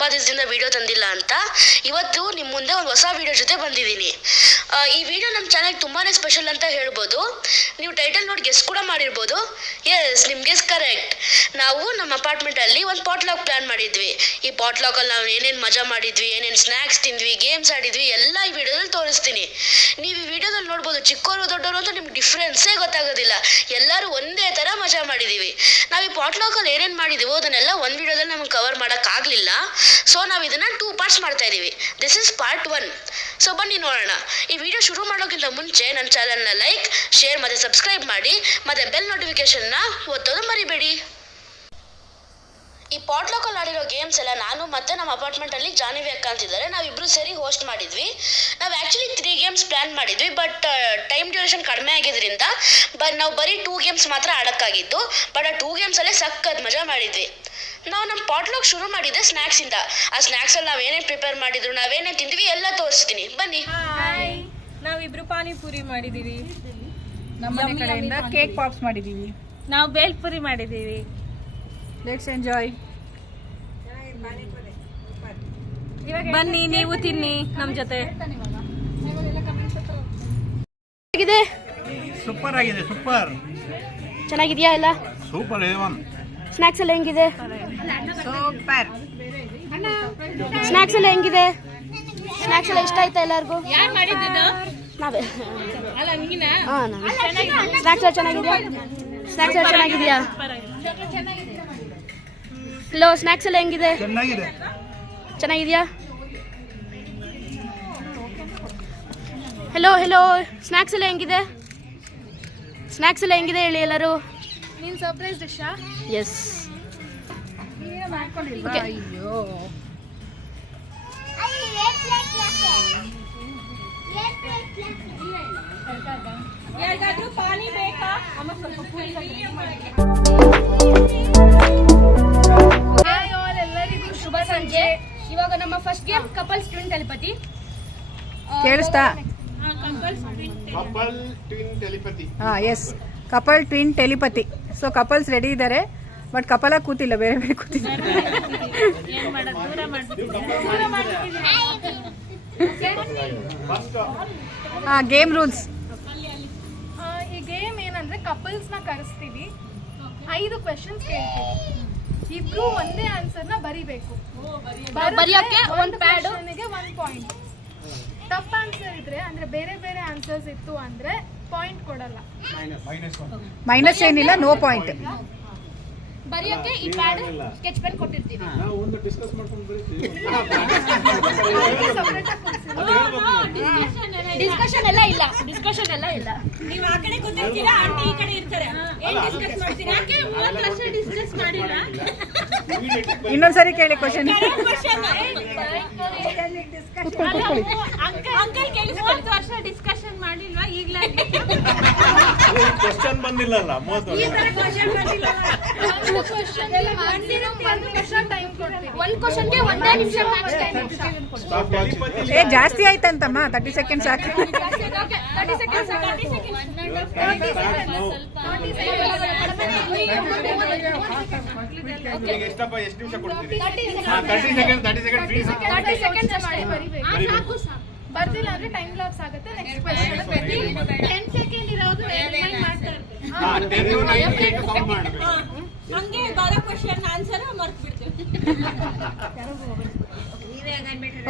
ತುಂಬ ದಿವಸದಿಂದ ವಿಡಿಯೋ ತಂದಿಲ್ಲ ಅಂತ. ಇವತ್ತು ನಿಮ್ಮ ಮುಂದೆ ಒಂದು ಹೊಸ ವಿಡಿಯೋ ಜೊತೆ ಬಂದಿದ್ದೀನಿ. ಈ ವಿಡಿಯೋ ನಮ್ಮ ಚಾನಲ್ಗೆ ತುಂಬಾ ಸ್ಪೆಷಲ್ ಅಂತ ಹೇಳ್ಬೋದು. ನೀವು ಟೈಟಲ್ ನೋಡಿ ಗೆಸ್ ಕೂಡ ಮಾಡಿರ್ಬೋದು. ಎಸ್, ನಿಮ್ಮ ಗೆಸ್ ಕರೆಕ್ಟ್. ನಾವು ನಮ್ಮ ಅಪಾರ್ಟ್ಮೆಂಟಲ್ಲಿ ಒಂದು ಪಾಟ್ಲಾಕ್ ಪ್ಲ್ಯಾನ್ ಮಾಡಿದ್ವಿ. ಈ ಪಾಟ್ಲಾಕಲ್ಲಿ ನಾವು ಏನೇನು ಮಜಾ ಮಾಡಿದ್ವಿ, ಏನೇನು ಸ್ನ್ಯಾಕ್ಸ್ ತಿಂದ್ವಿ, ಗೇಮ್ಸ್ ಆಡಿದ್ವಿ, ಎಲ್ಲ ಈ ವಿಡಿಯೋದಲ್ಲಿ ತೋರಿಸ್ತೀನಿ. ನೀವು ಈ ವಿಡಿಯೋದಲ್ಲಿ ನೋಡ್ಬೋದು, ಚಿಕ್ಕವರು ದೊಡ್ಡವರು ಅಂತ ನಿಮ್ಗೆ ಡಿಫ್ರೆನ್ಸೇ ಗೊತ್ತಾಗೋದಿಲ್ಲ. ಎಲ್ಲರೂ ಒಂದೇ ಥರ ಮಜಾ ಮಾಡಿದ್ದೀವಿ. ನಾವು ಈ ಪಾಟ್ಲಾಕಲ್ಲಿ ಏನೇನು ಮಾಡಿದ್ದೀವೋ ಅದನ್ನೆಲ್ಲ ಒಂದು ವಿಡಿಯೋದಲ್ಲಿ ನಮಗೆ ಕವರ್ ಮಾಡೋಕ್ಕಾಗಲಿಲ್ಲ. ಸೊ ನಾವು ಇದನ್ನು 2 ಪಾರ್ಟ್ಸ್ ಮಾಡ್ತಾ ಇದ್ದೀವಿ. This is part 1. ಸೊ ಬನ್ನಿ ನೋಡೋಣ. ಈ ವಿಡಿಯೋ ಶುರು ಮಾಡೋಕ್ಕಿಂತ ಮುಂಚೆ ನನ್ನ ಚಾನಲ್ನ ಲೈಕ್, ಶೇರ್ ಮತ್ತು ಸಬ್ಸ್ಕ್ರೈಬ್ ಮಾಡಿ, ಮತ್ತು ಬೆಲ್ ನೋಟಿಫಿಕೇಷನ್ನ ಒತ್ತೋದು ಮರಿಬೇಡಿ. ಈ ಪಾಟ್ಲಾಕಲ್ಲಿ ಆಡಿರೋ ಗೇಮ್ಸ್ ಎಲ್ಲ ನಾನು ಮತ್ತು ನಮ್ಮ ಅಪಾರ್ಟ್ಮೆಂಟಲ್ಲಿ ಜಾನಿವಿ ಅಕ್ಕ ಅಂತಿದ್ದಾರೆ, ನಾವಿಬ್ಬರು ಸೇರಿ ಹೋಸ್ಟ್ ಮಾಡಿದ್ವಿ. ನಾವು ಆ್ಯಕ್ಚುಲಿ 3 ಗೇಮ್ಸ್ ಪ್ಲ್ಯಾನ್ ಮಾಡಿದ್ವಿ, ಬಟ್ ಟೈಮ್ ಡ್ಯೂರೇಷನ್ ಕಡಿಮೆ ಆಗಿದ್ದರಿಂದ ನಾವು ಬರೀ 2 ಗೇಮ್ಸ್ ಮಾತ್ರ ಆಡೋಕ್ಕಾಗಿತ್ತು. ಬಟ್ ಆ 2 ಗೇಮ್ಸಲ್ಲೇ ಸಖತ್ ಮಜಾ ಮಾಡಿದ್ವಿ. ನಾವು ನಮ್ಮ ಪಾಟ್ಲಾಕ್ ಶುರು ಮಾಡಿದ್ದೆ ಸ್ನ್ಯಾಕ್ಸಿಂದ. ಆ ಸ್ನ್ಯಾಕ್ಸಲ್ಲಿ ನಾವು ಏನೇನು ಪ್ರಿಪೇರ್ ಮಾಡಿದ್ರು, ನಾವೇನೇನು ತಿಂದ್ವಿ ಎಲ್ಲ ತೋರಿಸ್ತೀನಿ, ಬನ್ನಿ. ನಾವಿಬ್ರು ಪಾನಿಪುರಿ ಮಾಡಿದೀವಿ. ನಮ್ಮ ಮನೆ ಕಡೆಯಿಂದ ಕೇಕ್ ಪಾಪ್ಸ್ ಮಾಡಿದೀವಿ. ನಾವು ಬೇಲ್ಪುರಿ ಮಾಡಿದೀವಿ. Let's enjoy. ಬನ್ನಿ ನೀವು ತಿನ್ನಿ ನಮ್ಮ ಜೊತೆ. ಹೇಗಿದೆ? ಸೂಪರ್ ಆಗಿದೆ. ಸೂಪರ್ ಚೆನ್ನಾಗಿದೆಯಾ ಎಲ್ಲ? Super A one. ಸ್ನ್ಯಾಕ್ಸ್ ಎಲ್ಲ ಹೆಂಗಿದೆ? ಸೂಪರ್. ಸ್ನ್ಯಾಕ್ಸ್ ಎಲ್ಲ ಹೆಂಗಿದೆ? ಸ್ನ್ಯಾಕ್ಸ್ ಎಲ್ಲ ಇಷ್ಟ ಆಯ್ತಾ ಎಲ್ಲರಿಗೂ? ಯಾರು ಮಾಡಿದ್ದು? ನಾವೇ. ಅಲ್ಲ ನೀನ? ಹಾಂ, ಸ್ನ್ಯಾಕ್ಸ್ ಎಲ್ಲ ಚೆನ್ನಾಗಿದೆಯಾ? ಸ್ನ್ಯಾಕ್ಸ್ ಎಲ್ಲ ಚೆನ್ನಾಗಿದೆಯಾ? ಹಲೋ, ಸ್ನ್ಯಾಕ್ಸ್ ಎಲ್ಲ ಹೆಂಗಿದೆ? ಚೆನ್ನಾಗಿದೆ. ಚೆನ್ನಾಗಿದೆಯಾ? ಹಲೋ ಹಲೋ, ಸ್ನ್ಯಾಕ್ಸ್ ಎಲ್ಲ ಹೆಂಗಿದೆ? ಸ್ನ್ಯಾಕ್ಸ್ ಎಲ್ಲ ಹೆಂಗಿದೆ ಹೇಳಿ ಎಲ್ಲರೂ. ನೀನು ಸರ್ಪ್ರೈಸ್ ಡಿಶಾ? ಎಸ್. ಅಯ್ಯೋ, ಯಾರಿಗಾದ್ರೂ ಪಾನಿ ಬೇಕಾ? ಅಮ್ಮ ಸ್ವಲ್ಪ ಪೂರಿ ಎಲ್ಲರಿಗೂ ಶುಭ ಸಂಜೆ. ಇವಾಗ ನಮ್ಮ first game couples twin telepathy. ಕೇಳಿಸ್ತಾ? Couple twin telepathy. ಹಾ, yes, couple twin telepathy. So couples ready ಇದ್ದಾರೆ, ಬಟ್ ಕಪಲ್ ಆಗಿ ಕೂತಿಲ್ಲ, ಬೇರೆ ಬೇರೆ ಕೂತಿದ್ದಾರೆ. ಏನ್ ಮಾಡೋದು? ದೂರ ಮಾಡ್ಬಿಟ್ಟಿದ್ದೀವಿ. ಹಾ, ಗೇಮ್ ರೂಲ್ಸ್. ಈ ಗೇಮ್ ಏನಂದ್ರೆ ಕಪಲ್ಸ್ ನ ಕರೆಸ್ತೀವಿ, 5 ಕ್ವೆಶನ್ಸ್ ಕೇಳ್ತೀವಿ, ಇಬ್ರು ಒಂದೇ ಆನ್ಸರ್ ನ ಬರಿಬೇಕು. ಬರೆಯೋಕೆ ಒಂದು ಪ್ಯಾಡ್, 1 ಪಾಯಿಂಟ್. ತಪ್ಪ ಆನ್ಸರ್ ಇದ್ರೆ ಅಂದ್ರೆ ಬೇರೆ ಬೇರೆ ಆನ್ಸರ್ಸ್ ಇತ್ತು ಅಂದ್ರೆ ಪಾಯಿಂಟ್ ಕೊಡಲ್ಲ. ಮೈನಸ್ ಏನಿಲ್ಲ, ನೋ ಪಾಯಿಂಟ್. ಬರೆಯೋಕೆ ಈ ಪ್ಯಾಡ್, ಸ್ಕೆಚ್ ಪೆನ್ ಕೊಟ್ಟಿರ್ತೀವಿ. ಡಿಸ್ಕಷನ್ ಎಲ್ಲ ಇಲ್ಲ. ನೀವು ಆ ಕಡೆ ಕೂತಿರ್ತೀರಾ, ಆಂಟಿ ಈ ಕಡೆ ಇರ್ತಾರೆ. ಏನ್ ಡಿಸ್ಕಸ್ ಮಾಡ್ತೀರಾ? ಯಾಕೆ 30 ವರ್ಷ ಡಿಸ್ಕಸ್ ಮಾಡಿಲ್ಲ? ಇನ್ನೊಂದ್ಸರಿ ಕೇಳಿ ಕ್ವಶನ್. ಅಂಕಲ್ ಕೇಳಿ 30 ವರ್ಷ ಡಿಸ್ಕಷನ್ ಮಾಡಿಲ್ವಾ? ಈಗಲೇ ಕ್ವಶನ್ ಬಂದಿಲ್ಲಲ್ಲ. 30 ವರ್ಷ ಒಂದು ಕ್ವಶನ್ಗೆ 1 ನಿಮಿಷ ಮ್ಯಾಕ್ಸ್ ಟೈಮ್. ಏ, ಜಾಸ್ತಿ ಆಯ್ತಂತಮ್ಮ, 30 ಸೆಕೆಂಡ್ ಸಾಕು. 30 ಸೆಕೆಂಡ್ಸ್. ಎಷ್ಟಪ್ಪ, ಎಷ್ಟು ನಿಮಿಷ ಕೊಡ್ತೀರಿ? 30 30 ಸೆಕೆಂಡ್ ಮಾಡಿ ಬರಿಬೇಕು. ಬರ್ದಿಲ್ಲ ಅಂದ್ರೆ ಟೈಮ್ ಲಾಸ್ ಆಗುತ್ತೆ. ನೆಕ್ಸ್ಟ್ ಕ್ವೆಶ್ಚನ್ 10 ಸೆಕೆಂಡ್ ಇರೋದು ಹಂಗೆ ಬರೋ ಕ್ವಶನ್ ಆನ್ಸರ್ ಮರ್ತು ಬಿಡ್ತೀವಿ.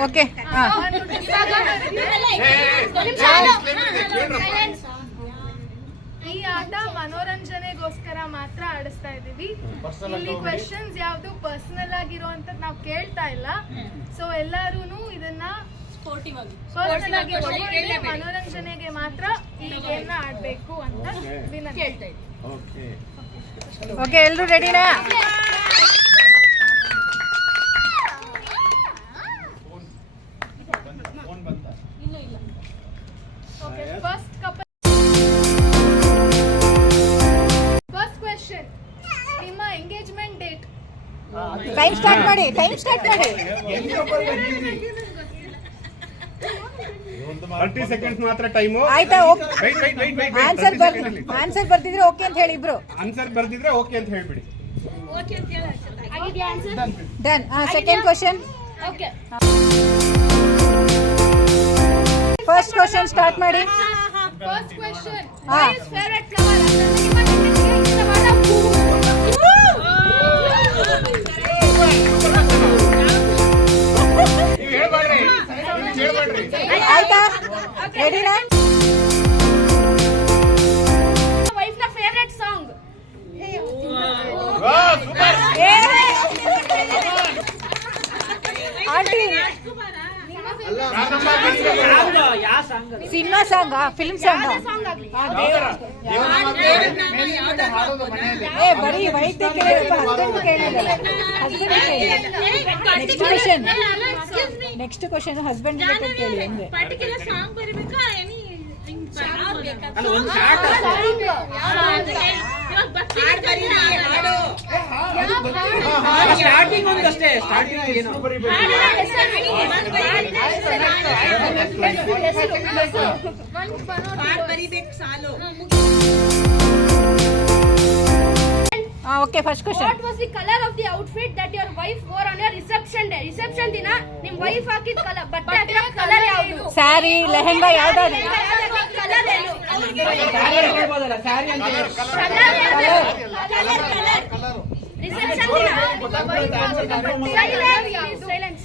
ಓಕೆ. ಹಾ, ಈ ಆಟ ಮನೋರಂಜನೆಗೋಸ್ಕರ ಮಾತ್ರ ಆಡಿಸ್ತಾ ಇದೀವಿ. ಇಲ್ಲಿ ಕ್ವೆಶನ್ಸ್ ಯಾವ್ದು ಪರ್ಸನಲ್ ಆಗಿರುವಂತದ್ದು ನಾವು ಕೇಳ್ತಾ ಇಲ್ಲ. ಸೊ ಎಲ್ಲಾರು ಇದನ್ನ ಸ್ಪೋರ್ಟಿವ್ ಆಗಿ ಪರ್ಸನಲ್ ಆಗಿ ತಗೊಂಡು ಮನೋರಂಜನೆಗೆ ಮಾತ್ರ ಈ ಗೇಮ್ ನ ಆಡ್ಬೇಕು ಅಂತ ಕೇಳ್ತಾ ಇದ್ದೀವಿ. ಓಕೆ, ಎಲ್ರು ರೆಡಿನಾ? ಓಕೆ, ಫಸ್ಟ್ ಕ್ವೆಶ್ಚನ್, ನಿಮ್ಮ ಎಂಗೇಜ್ಮೆಂಟ್ ಡೇಟ್? ಟೈಮ್ ಸ್ಟಾರ್ಟ್ ಮಾಡಿ. 30 ಸೆಕೆಂಡ್ಸ್ ಮಾತ್ರ ಟೈಮು. ಆಯ್ತಾ? ಆನ್ಸರ್ ಆನ್ಸರ್ ಬರ್ದಿದ್ರೆ ಓಕೆ ಅಂತ ಹೇಳಿ ಇಬ್ರು. ಆನ್ಸರ್ ಬರ್ದಿದ್ರೆ ಓಕೆ ಅಂತ ಹೇಳ್ಬಿಡಿ. Done. Second question. Okay first question start ಮಾಡಿ. ಫಸ್ಟ್ ಕ್ವೆಶ್ಚನ್ ಹಾ. ವಾಟ್ ಇಸ್ ಫೇವರೆಟ್ ಫ್ಲವರ್ ಅಂದ್ರೆ ನಿಮ್ಮ ಹೆಂಡತಿಗೆ ಇಷ್ಟವಾದ ಹೂವು. ನೀವು ಹೇಳ್ಬೇಡ್ರಿ ಆಯ್ತಾ? ರೆಡಿನಾ? ವೈಫ್ ನ favourite song aunty cinema song, film song. ಏ ಬರೀ ವೈದ್ಯ ಕೇಳಿಲ್ಲ, ಹಸ್ಬೆಂಡ್ ಕೇಳಿಲ್ಲ. ನೆಕ್ಸ್ಟ್ ಕ್ವಶನ್ ಹಸ್ಬೆಂಡ್ ರಿಲೇಟೆಡ್ ಕೇಳಿ ಅಂದೆ. ಪರ್ಟಿಕ್ಯುಲರ್ ಸಾಂಗ್ ಬರಬೇಕಾ ಎನಿ ಸ್ಟಾರ್ಟಿಂಗ್ ಒಂದಷ್ಟೇ, ಸ್ಟಾರ್ಟಿಂಗ್ ಏನು okay first question. What was the colour of the outfit that your wife wear on your reception day? Reception ದಿನ ನಿಮ್ ವೈಫ್ ಹಾಕಿದ ಬಟ್ಟೆ ಕಲರ್ ಯಾವುದು? ಸ್ಯಾರಿ, ಲೆಹೆಂಗಾ ಯಾವ್ದಾದ್ರು? ಕಲರ್ ಏನು? ಸ್ಯಾರಿ ಹೇಳ್ಬೋದಲ್ಲ, ಸ್ಯಾರಿ ಅಂತ ಹೇಳಿ. ರಿಸೆಪ್ಷನ್ ದಿನ ಸೈಲೆನ್ಸ್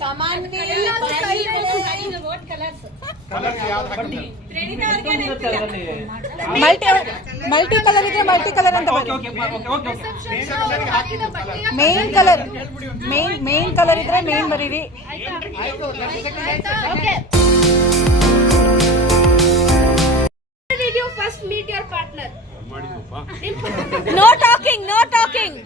ಮಲ್ಟಿ ಕಲರ್ ಇದ್ರೆ ಮಲ್ಟಿ ಕಲರ್ ಅಂತ okay okay okay okay main colour, main colour ಇದ್ರೆ ಮೇನ್ ಬರೀರಿ. Did you first meet your partner? No talking, no talking.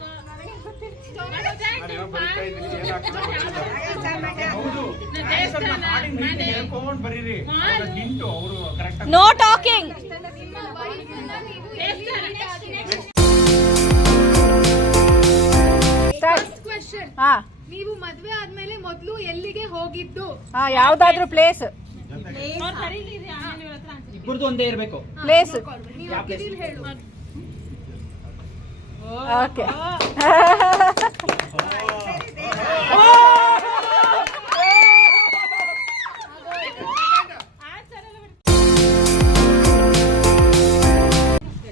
No talking. First question ಹಾ ನೀವು ಮದ್ವೆ ಆದ್ಮೇಲೆ ಮೊದಲು ಎಲ್ಲಿಗೆ ಹೋಗಿದ್ದು? ಹಾ ಯಾವ್ದಾದ್ರು ಪ್ಲೇಸ್, ಇಬ್ಬರದು ಒಂದೇ ಇರಬೇಕು. ಪ್ಲೇಸ್. ನೀವು ಕಿರಿಲ್ ಹೇಳು. Okay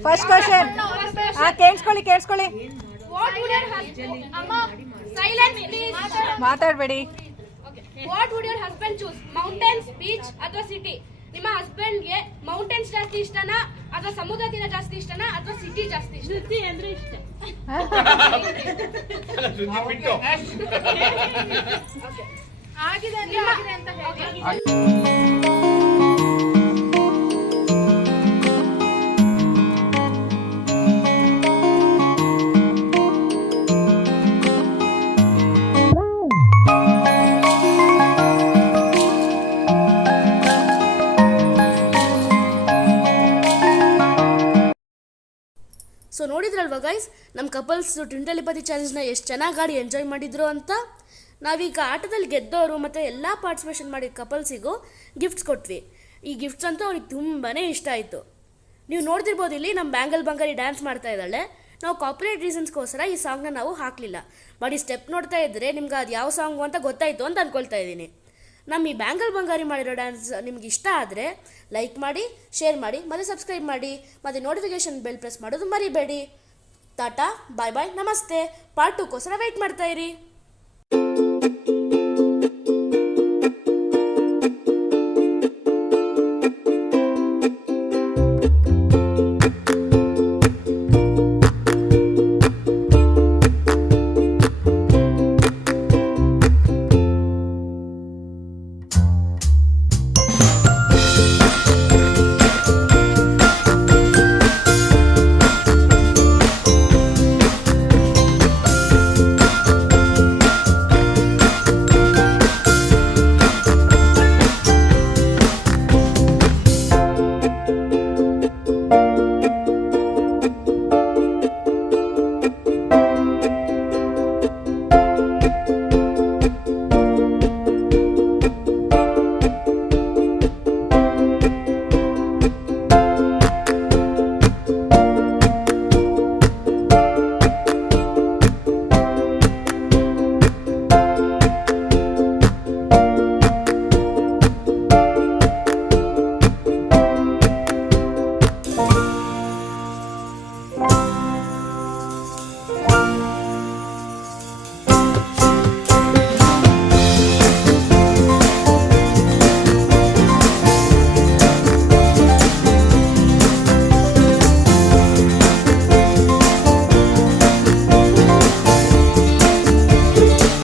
first question. ಹಾ ಕೇಳಿಸ್ಕೊಳ್ಳಿ, ಕೇಳಿಸ್ಕೊಳ್ಳಿ, What would your husband? Amma, silence please. ಮಾತಾಡ್ಬೇಡಿ. What would your husband choose? Mountains, beach ಅಥವಾ ಸಿಟಿ? ನಿಮ್ಮ ಹಸ್ಬೆಂಡ್ಗೆ ಮೌಂಟೇನ್ಸ್ ಜಾಸ್ತಿ ಇಷ್ಟನಾ ಅಥವಾ ಸಮುದ್ರ ತೀರ ಜಾಸ್ತಿ ಇಷ್ಟನಾ ಅಥವಾ ಸಿಟಿ ಜಾಸ್ತಿ ಇಷ್ಟ? ಸಿಟಿ ಅಂದ್ರೆ ಇಷ್ಟ. ಬಿಟ್ಟು ಆಗಿದೆ ಅಂದ್ರೆ ಆಗಿದೆ ಅಂತ ಹೇಳಿ. ಸೊ ನೋಡಿದ್ರಲ್ವ ಗೈಸ್, ನಮ್ಮ ಕಪಲ್ಸ್ ಟ್ವಿಂಟಲಿಪತಿ ಚಾಲೆಂಜ್ನ ಎಷ್ಟು ಚೆನ್ನಾಗಿ ಆಡಿ ಎಂಜಾಯ್ ಮಾಡಿದ್ರು ಅಂತ. ನಾವೀಗ ಆಟದಲ್ಲಿ ಗೆದ್ದವರು ಮತ್ತು ಎಲ್ಲ ಪಾರ್ಟಿಸಿಪೇಷನ್ ಮಾಡಿದ ಕಪಲ್ಸಿಗೂ ಗಿಫ್ಟ್ಸ್ ಕೊಟ್ವಿ. ಈ ಗಿಫ್ಟ್ಸ್ ಅಂತೂ ಅವ್ರಿಗೆ ತುಂಬಾ ಇಷ್ಟ ಆಯಿತು. ನೀವು ನೋಡ್ತಿರ್ಬೋದು ಇಲ್ಲಿ ನಮ್ಮ ಬ್ಯಾಂಗಲ್ ಬಂಗಾರಿ ಡ್ಯಾನ್ಸ್ ಮಾಡ್ತಾ ಇದ್ದಾಳೆ. ನಾವು ಕಾಪಿರೈಟ್ ರೀಸನ್ಸ್ಗೋಸ್ಕರ ಈ ಸಾಂಗ್ನ ನಾವು ಹಾಕಲಿಲ್ಲ. ಬಟ್ ಈ ಸ್ಟೆಪ್ ನೋಡ್ತಾ ಇದ್ದರೆ ನಿಮ್ಗೆ ಅದು ಯಾವ ಸಾಂಗು ಅಂತ ಗೊತ್ತಾಯಿತು ಅಂತ ಅಂದ್ಕೊಳ್ತಾ ಇದ್ದೀನಿ. ನಮ್ಮ ಈ ಬ್ಯಾಂಗಲ್ ಬಂಗಾರಿ ಮಾಡಿರೋ ಡ್ಯಾನ್ಸ್ ನಿಮ್ಗೆ ಇಷ್ಟ ಆದರೆ ಲೈಕ್ ಮಾಡಿ, ಶೇರ್ ಮಾಡಿ, ಮತ್ತು ಸಬ್ಸ್ಕ್ರೈಬ್ ಮಾಡಿ, ಮತ್ತು ನೋಟಿಫಿಕೇಷನ್ ಬೆಲ್ ಪ್ರೆಸ್ ಮಾಡೋದು ಮರಿಬೇಡಿ. ಟಾಟಾ, ಬಾಯ್ ಬಾಯ್, ನಮಸ್ತೆ. ಪಾರ್ಟ್ 2ಗೋಸ್ಕರ ವೆಯ್ಟ್ ಮಾಡ್ತಾಯಿರಿ.